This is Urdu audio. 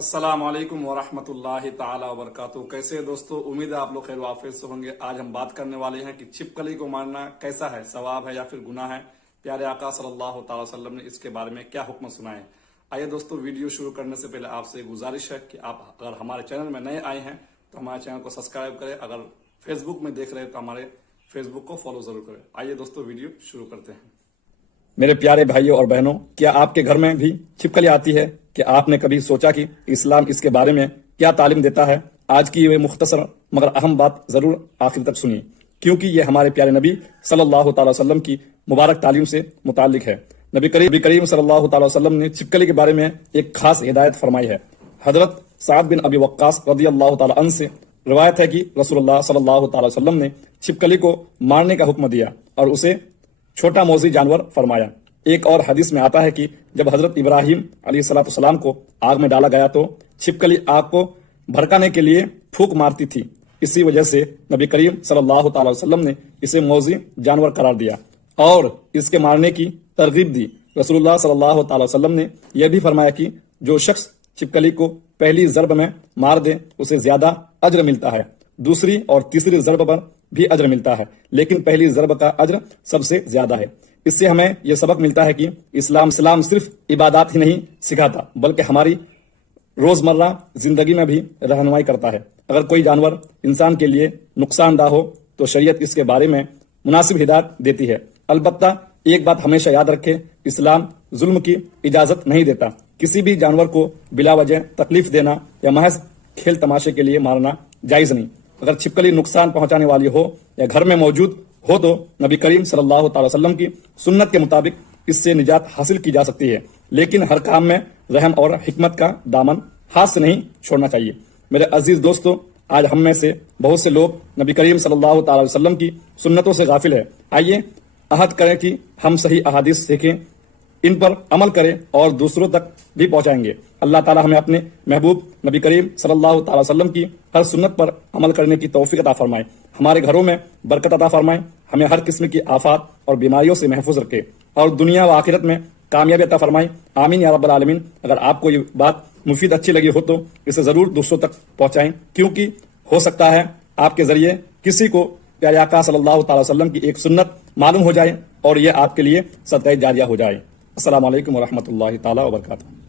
السلام علیکم ورحمۃ اللہ تعالی وبرکاتہ۔ کیسے ہیں دوستو؟ امید ہے آپ لوگ خیر و عافیت سے ہوں گے۔ آج ہم بات کرنے والے ہیں کہ چھپکلی کو مارنا کیسا ہے، ثواب ہے یا پھر گناہ ہے۔ پیارے آقا صلی اللہ تعالی وسلم نے اس کے بارے میں کیا حکم سنائے۔ آئیے دوستو، ویڈیو شروع کرنے سے پہلے آپ سے گزارش ہے کہ آپ اگر ہمارے چینل میں نئے آئے ہیں تو ہمارے چینل کو سبسکرائب کریں، اگر فیس بک میں دیکھ رہے ہیں تو ہمارے فیس بک کو فالو ضرور کریں۔ آئیے دوستو، ویڈیو شروع کرتے ہیں۔ میرے پیارے بھائیوں اور بہنوں، کیا آپ کے گھر میں بھی چھپکلی آتی ہے؟ کہ آپ نے کبھی سوچا کہ اسلام اس کے بارے میں کیا تعلیم دیتا ہے؟ آج کی یہ مختصر مگر اہم بات ضرور آخر تک سنیے، کیونکہ یہ ہمارے پیارے نبی صلی اللہ تعالی وسلم کی مبارک تعلیم سے متعلق ہے۔ نبی کریم صلی اللہ تعالی وسلم نے چھپکلی کے بارے میں ایک خاص ہدایت فرمائی ہے۔ حضرت سعد بن ابی وقاص رضی اللہ تعالی عنہ سے روایت ہے کہ رسول اللہ صلی اللہ تعالی وسلم نے چھپکلی کو مارنے کا حکم دیا اور اسے چھوٹا موذی جانور فرمایا۔ ایک اور حدیث میں آتا ہے کہ جب حضرت ابراہیم علیہ السلام کو آگ میں ڈالا گیا تو چھپکلی آگ کو بھڑکانے کے لیے پھونک مارتی تھی۔ اسی وجہ سے نبی کریم صلی اللہ تعالی وسلم نے اسے موذی جانور قرار دیا اور اس کے مارنے کی ترغیب دی۔ رسول اللہ صلی اللہ تعالی وسلم نے یہ بھی فرمایا کہ جو شخص چھپکلی کو پہلی ضرب میں مار دے اسے زیادہ اجر ملتا ہے، دوسری اور تیسری ضرب پر بھی اجر ملتا ہے، لیکن پہلی ضرب کا اجر سب سے زیادہ ہے۔ اس سے ہمیں یہ سبق ملتا ہے کہ اسلام صرف عبادات ہی نہیں سکھاتا بلکہ ہماری روزمرہ زندگی میں بھی رہنمائی کرتا ہے۔ اگر کوئی جانور انسان کے لیے نقصان دہ ہو تو شریعت اس کے بارے میں مناسب ہدایت دیتی ہے۔ البتہ ایک بات ہمیشہ یاد رکھے، اسلام ظلم کی اجازت نہیں دیتا۔ کسی بھی جانور کو بلا وجہ تکلیف دینا یا محض کھیل تماشے کے لیے مارنا جائز نہیں۔ اگر چھپکلی نقصان پہنچانے والی ہو یا گھر میں موجود ہو تو نبی کریم صلی اللہ تعالی وسلم کی سنت کے مطابق اس سے نجات حاصل کی جا سکتی ہے، لیکن ہر کام میں رحم اور حکمت کا دامن ہاتھ سے نہیں چھوڑنا چاہیے۔ میرے عزیز دوستو، آج ہم میں سے بہت سے لوگ نبی کریم صلی اللہ تعالی وسلم کی سنتوں سے غافل ہے۔ آئیے عہد کریں کہ ہم صحیح احادیث سیکھیں، ان پر عمل کریں اور دوسروں تک بھی پہنچائیں گے۔ اللہ تعالی ہمیں اپنے محبوب نبی کریم صلی اللہ تعالی وسلم کی ہر سنت پر عمل کرنے کی توفیق عطا فرمائے، ہمارے گھروں میں برکت عطا فرمائے، ہمیں ہر قسم کی آفات اور بیماریوں سے محفوظ رکھے اور دنیا و آخرت میں کامیابی عطا فرمائے، آمین یا رب العالمین۔ اگر آپ کو یہ بات مفید اچھی لگی ہو تو اسے ضرور دوسروں تک پہنچائیں، کیونکہ ہو سکتا ہے آپ کے ذریعے کسی کو پیارے آقا صلی اللہ تعالی وسلم کی ایک سنت معلوم ہو جائے اور یہ آپ کے لیے صدقہ جاریہ ہو جائے۔ السلام علیکم ورحمۃ اللہ تعالی وبرکاتہ۔